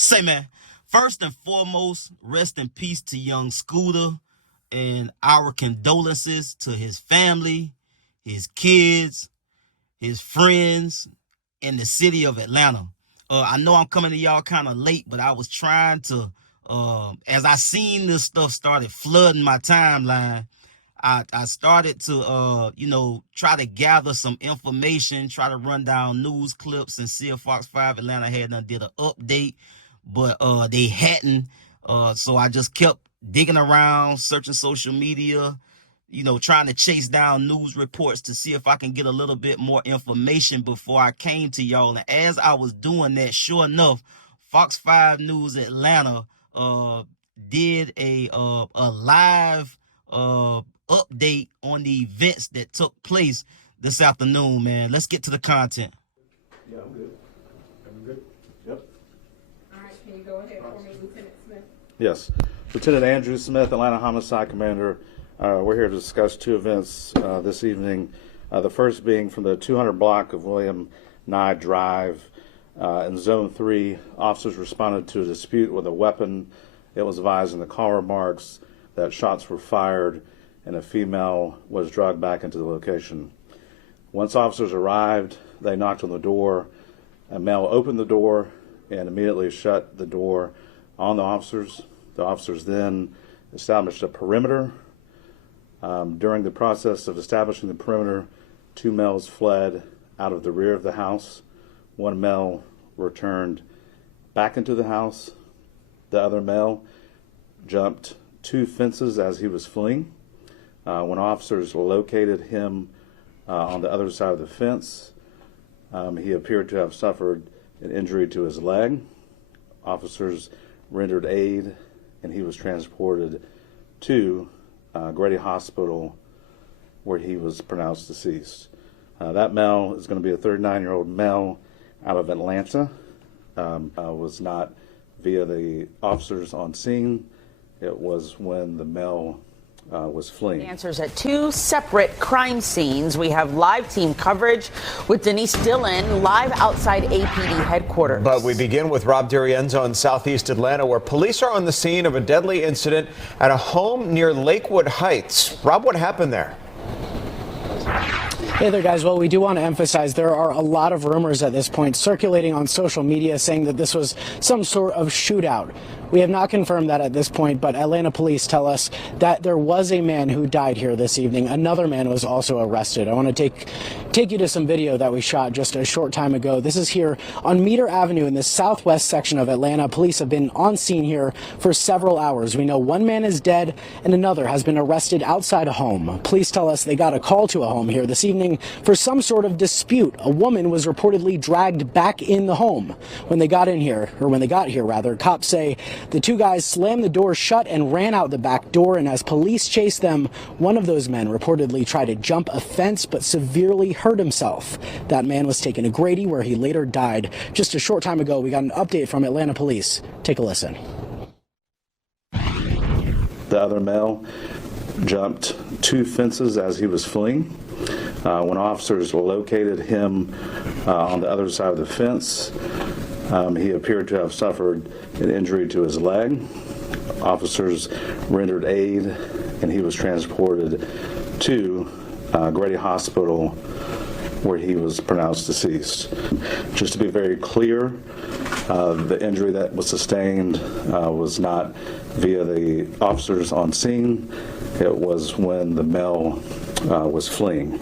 Say, man, first and foremost, rest in peace to young Scooter, and our condolences to his family, his kids, his friends, in the city of Atlanta. I know I'm coming to y'all kind of late, but I was trying to, as I seen this stuff started flooding my timeline, I started to, try to gather some information, try to run down news clips and see if Fox 5 Atlanta had done did an update, but they hadn't. So I just kept digging around, searching social media, trying to chase down news reports to see if I can get a little bit more information before I came to y'all. And as I was doing that, sure enough, Fox 5 News Atlanta did a live update on the events that took place this afternoon, man. Let's get to the content. Yeah, I'm good. I'm good. Yep. All right, can you go ahead for me, Lieutenant Smith? Yes. Lieutenant Andrew Smith, Atlanta Homicide Commander. We're here to discuss two events this evening. The first being from the 200 block of William Nye Drive in Zone 3. Officers responded to a dispute with a weapon. It was advised in the call remarks that shots were fired and a female was dragged back into the location. Once officers arrived, they knocked on the door. A male opened the door and immediately shut the door on the officers. The officers then established a perimeter. During the process of establishing the perimeter, two males fled out of the rear of the house. One male returned back into the house. The other male jumped two fences as he was fleeing. When officers located him on the other side of the fence, he appeared to have suffered an injury to his leg. Officers rendered aid, and he was transported to Grady Hospital, where he was pronounced deceased. That male is going to be a 39-year-old male out of Atlanta. Was not via the officers on scene. It was when the male was fleeing. Answers at two separate crime scenes. We have live team coverage with Denise Dillon live outside APD headquarters. But we begin with Rob D'Arienzo in southeast Atlanta, where police are on the scene of a deadly incident at a home near Lakewood Heights. Rob, what happened there? Hey there, guys. Well, we do want to emphasize there are a lot of rumors at this point circulating on social media saying that this was some sort of shootout. We have not confirmed that at this point, but Atlanta police tell us that there was a man who died here this evening. Another man was also arrested. I want to take you to some video that we shot just a short time ago. This is here on Meter Avenue in the southwest section of Atlanta. Police have been on scene here for several hours. We know one man is dead and another has been arrested outside a home. Police tell us they got a call to a home here this evening for some sort of dispute. A woman was reportedly dragged back in the home. When they got here rather, cops say the two guys slammed the door shut and ran out the back door, and as police chased them, one of those men reportedly tried to jump a fence but severely hurt himself. That man was taken to Grady, where he later died. Just a short time ago, we got an update from Atlanta police. Take a listen. The other male jumped two fences as he was fleeing. When officers located him on the other side of the fence, he appeared to have suffered an injury to his leg. Officers rendered aid, and he was transported to Grady Hospital, where he was pronounced deceased. Just to be very clear, the injury that was sustained was not via the officers on scene. It was when the male was fleeing.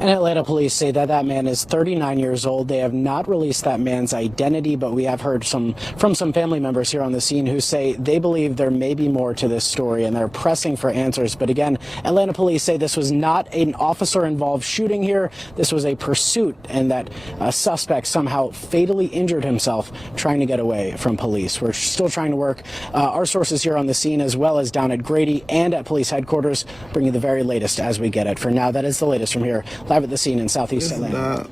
And Atlanta police say that that man is 39 years old. They have not released that man's identity, but we have heard from some family members here on the scene who say they believe there may be more to this story and they're pressing for answers. But again, Atlanta police say this was not an officer-involved shooting here. This was a pursuit, and that a suspect somehow fatally injured himself trying to get away from police. We're still trying to work our sources here on the scene, as well as down at Grady and at police headquarters, bringing the very latest as we get it. For now, that is the latest from here. Live at the scene in southeast Atlanta.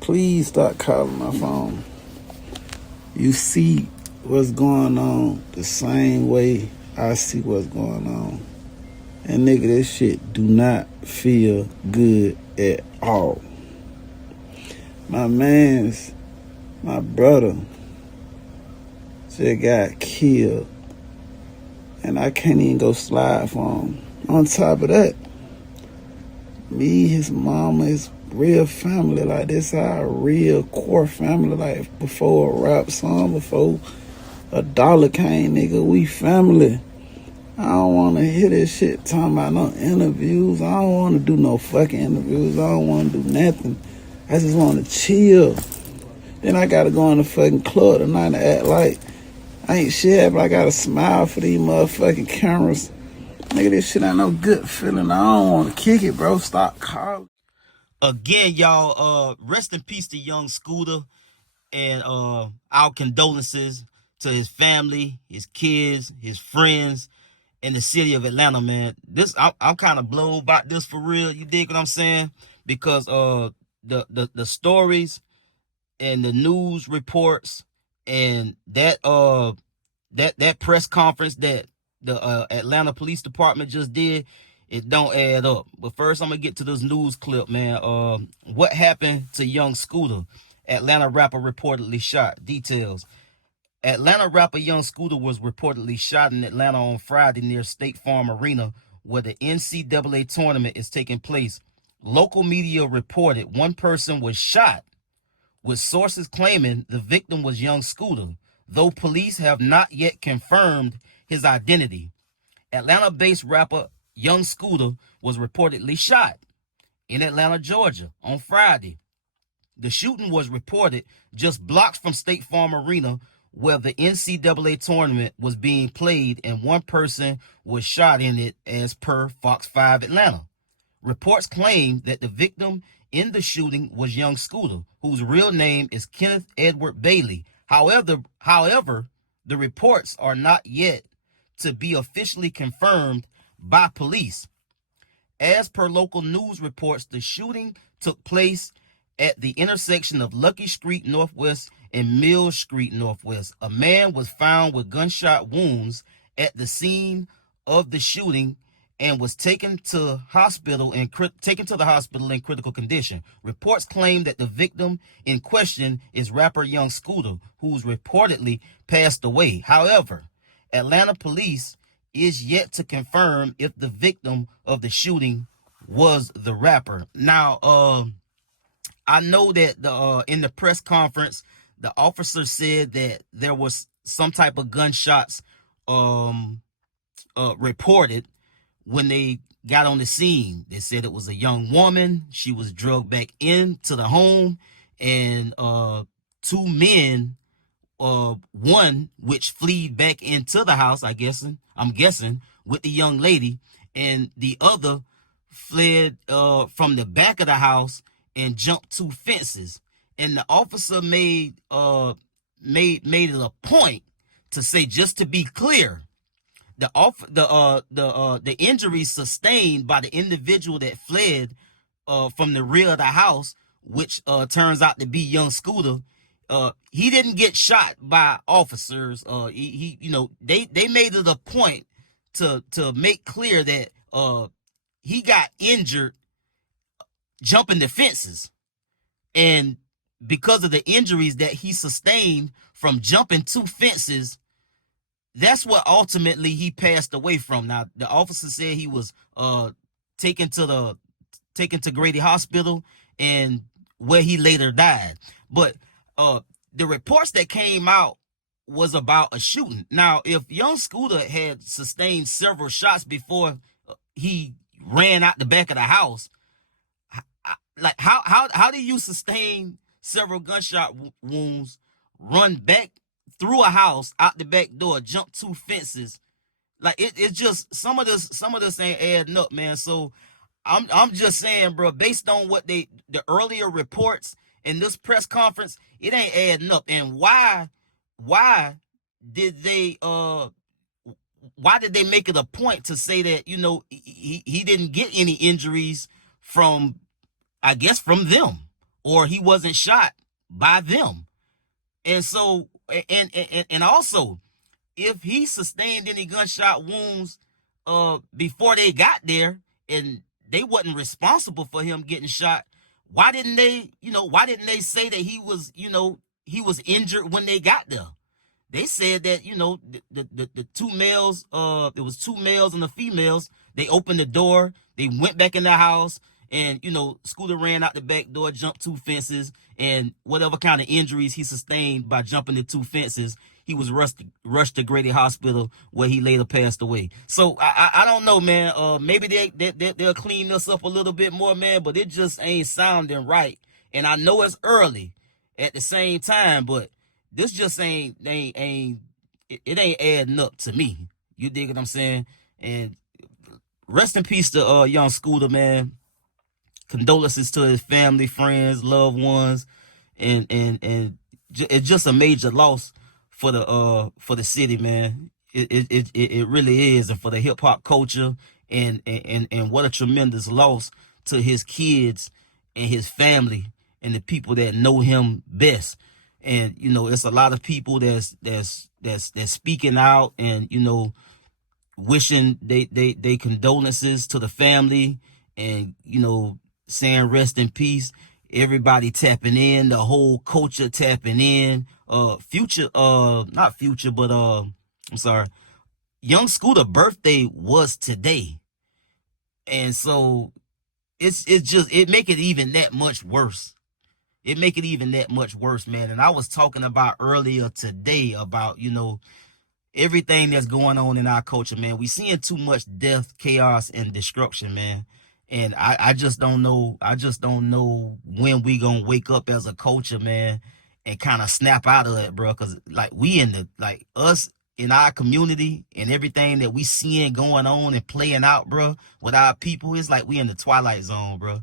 Please stop calling my phone. You see what's going on the same way I see what's going on. And nigga, this shit do not feel good at all. My man's My brother just got killed, and I can't even go slide for him. On top of that, me, his mama, his real family, like this our real core family, like before a rap song, before a dollar came, nigga, we family. I don't want to hear this shit talking about no interviews. I don't want to do no fucking interviews. I don't want to do nothing. I just want to chill. Then I got to go in the fucking club tonight and act like I ain't shit, but I got to smile for these motherfucking cameras. Nigga, this shit ain't no good feeling. I don't want to kick it, bro. Stop calling. Again, y'all, rest in peace to young Scooter, and our condolences to his family, his kids, his friends, in the city of Atlanta, man. This I'm kind of blown about this for real. You dig what I'm saying? Because the stories and the news reports and that press conference that the Atlanta Police Department just did, it don't add up. But first, I'm gonna get to this news clip, man. What happened to young Scooter? Atlanta rapper reportedly shot. Details. Atlanta rapper Young Scooter was reportedly shot in Atlanta on Friday near State Farm Arena, where the NCAA tournament is taking place. Local media reported one person was shot, with sources claiming the victim was Young Scooter, though police have not yet confirmed his identity. Atlanta-based rapper Young Scooter was reportedly shot in Atlanta, Georgia on Friday. The shooting was reported just blocks from State Farm Arena, where the NCAA tournament was being played, and one person was shot in it, as per Fox 5 Atlanta. Reports claim that the victim in the shooting was Young Scooter, whose real name is Kenneth Edward Bailey. However, the reports are not yet to be officially confirmed by police. As per local news reports, the shooting took place at the intersection of Lucky Street Northwest and Mills Street Northwest. A man was found with gunshot wounds at the scene of the shooting and was taken to the hospital in critical condition. Reports claim that the victim in question is rapper Young Scooter, who's reportedly passed away. However, Atlanta police is yet to confirm if the victim of the shooting was the rapper. Now, I know that in the press conference, the officer said that there was some type of gunshots reported when they got on the scene. They said it was a young woman. She was drugged back into the home, and two men, one which fled back into the house, I'm guessing, with the young lady, and the other fled from the back of the house and jumped two fences. And the officer made it a point to say, just to be clear, the injuries sustained by the individual that fled from the rear of the house, which turns out to be Young Scooter, he didn't get shot by officers. They made it a point to make clear that he got injured jumping the fences, and because of the injuries that he sustained from jumping two fences, that's what ultimately he passed away from. Now, the officer said he was taken to Grady Hospital, and where he later died. But the reports that came out was about a shooting. Now, if Young Scooter had sustained several shots before he ran out the back of the house, like how do you sustain several gunshot wounds, run back through a house, out the back door, jump two fences? Like it's just some of this ain't adding up, man. So I'm just saying, bro, based on what the earlier reports in this press conference, it ain't adding up. And why did they make it a point to say that, he didn't get any injuries from, I guess, from them, or he wasn't shot by them? And so, and also, if he sustained any gunshot wounds before they got there, and they wasn't responsible for him getting shot, why didn't they say that he was, he was injured when they got there. They said that, you know, the two males, there was two males and the females. They opened the door. They went back in the house, and, you know, Scooter ran out the back door, jumped two fences, and whatever kind of injuries he sustained by jumping the two fences, he was rushed to Grady Hospital, where he later passed away. So I don't know, man. Maybe they'll clean this up a little bit more, man, but it just ain't sounding right. And I know it's early at the same time, but this just ain't adding up to me. You dig what I'm saying? And rest in peace to young Scooter, man. Condolences to his family, friends, loved ones, and it's just a major loss for the city, man. It really is, and for the hip hop culture, and what a tremendous loss to his kids and his family and the people that know him best. And, you know, it's a lot of people that's speaking out and, you know, wishing they condolences to the family, and, you know, saying rest in peace. Everybody tapping in, the whole culture tapping in. Not Future, but I'm sorry, young Scooter birthday was today. And so it make it even that much worse. It make it even that much worse, man. And I was talking about earlier today about, you know, everything that's going on in our culture, man. We seeing too much death, chaos, and destruction, man. And I just don't know. I just don't know when we gonna wake up as a culture, man, and kind of snap out of it, bro. Cause like us in our community and everything that we seeing going on and playing out, bro, with our people, it's like we in the twilight zone, bro.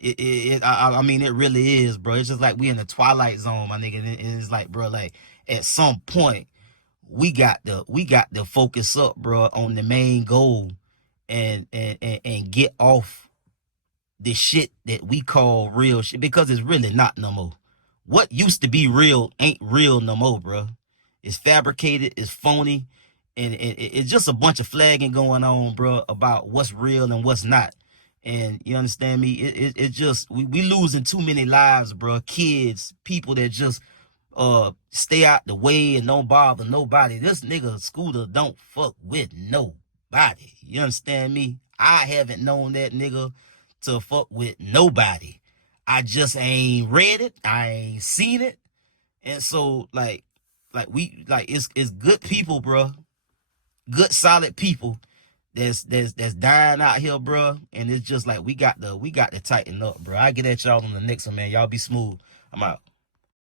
I mean, it really is, bro. It's just like we in the twilight zone, my nigga. And it's like, bro, like at some point we got to focus up, bro, on the main goal and get off the shit that we call real shit, because it's really not no more. What used to be real ain't real no more, bro. It's fabricated, it's phony, and it's just a bunch of flagging going on, bro, about what's real and what's not. And you understand me? It just we losing too many lives, bro. Kids, people that just stay out the way and don't bother nobody. This nigga Scooter don't fuck with nobody. You understand me? I haven't known that nigga to fuck with nobody. I just ain't read it. I ain't seen it. And so it's good people, bro. Good solid people that's dying out here, bro. And it's just like we got to tighten up, bro. I get at y'all on the next one, man. Y'all be smooth. I'm out.